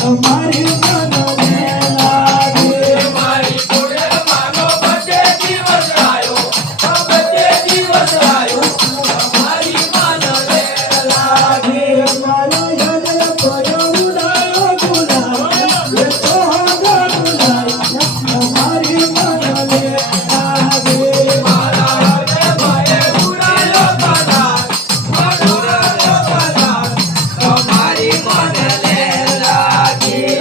તમારી મને લાગે મારી જોડે માનો બધે દિવસ આવ્યો બધે દિવસ આવ્યો તમારી મને લાગે મારો યજ્ઞ પડ્યો ઉડાયો ગુલાબ એ તો હગા ગુલાબ તમારી મને લાગે મારા હરે ભાઈ ઉડાયો કદાચ તમારી મને લાગી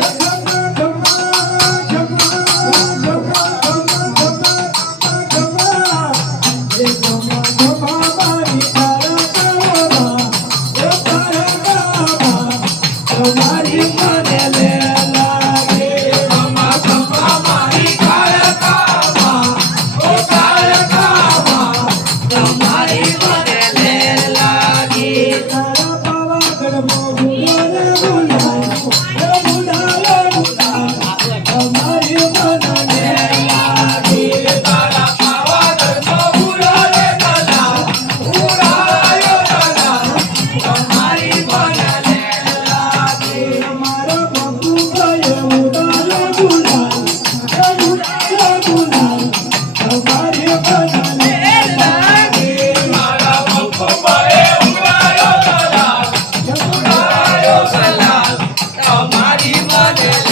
તમારી મને લાગે મમ્મા ખમ્મા મારી કાળકામાં ઓ કાળકામાં તમારી મને લાગી તારા પાવાગઢમાં ગુલાલે ગુલાલ તમારી મને લાગે તારા પાવાગઢમાં ઉડાયો કલા ઉડાયો કલા તમારી મને લાગી મારો બાપુ ગયે ઉડાયો ગુલાલ તમારી મને લાગે મારા પપ્પાએ ઉડાયો કલા તમારી મને